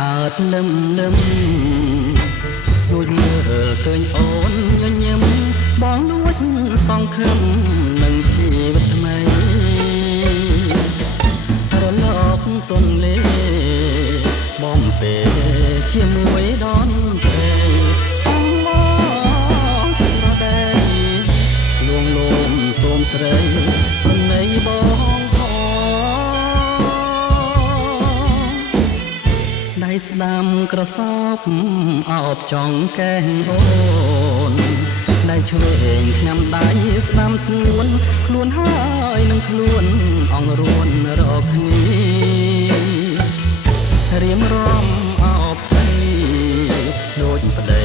អើតលឹមលឹមលួចមើលឃើញអូនញញឹមបងលួចសងខឹមនឹងជីវិតថ្មីរលកទន្លេបំពេជាមួយដនពេអងមកស្រដីលួងលោមសូមស្រីនៃបងដៃស្ដាំក្រសោបអោបចង់កែងអូនដៃឆ្វេងខ្ញុំដៃស្ដាំស្ងួនខ្លួនហើយនឹងខ្លួនអងរួនរកគ្នារៀមរំអោបស្រីដូចប្តី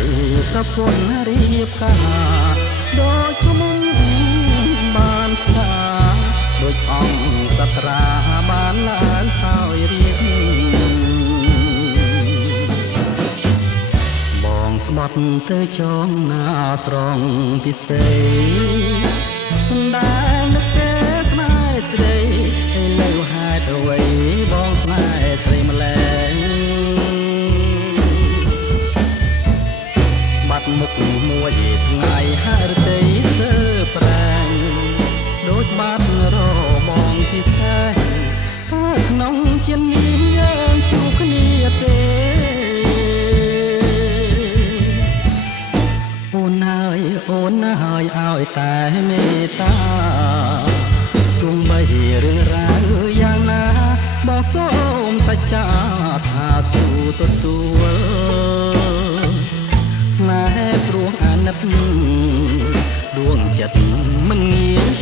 ប្រពន្ធរៀបការដូចក្មុំបានស្ដាដូចអង្គសត្រាបានឡើងហើយរៀបស្បត់ទៅចងណាស្រងពិសេសដែលនឹកទេស្នេហ៍ស្រីឲ្យលើហេតុអ្វីបងស្នេហ៍ស្រីម្លែងបាត់មុខមួយថ្ងៃហើយទេទើប្រែងដូចបាត់របងពិសេសតើក្នុងជានេះយើងជួបគ្នាទេអូនហើយឲ្យតែមេត្តាទោះបីរឿងរ៉ាវយ៉ាងណាបងសូមសច្ចាថាស៊ូទទួលស្នេហ៍ព្រោះអាណិតដួងចិត្តមិនងាយ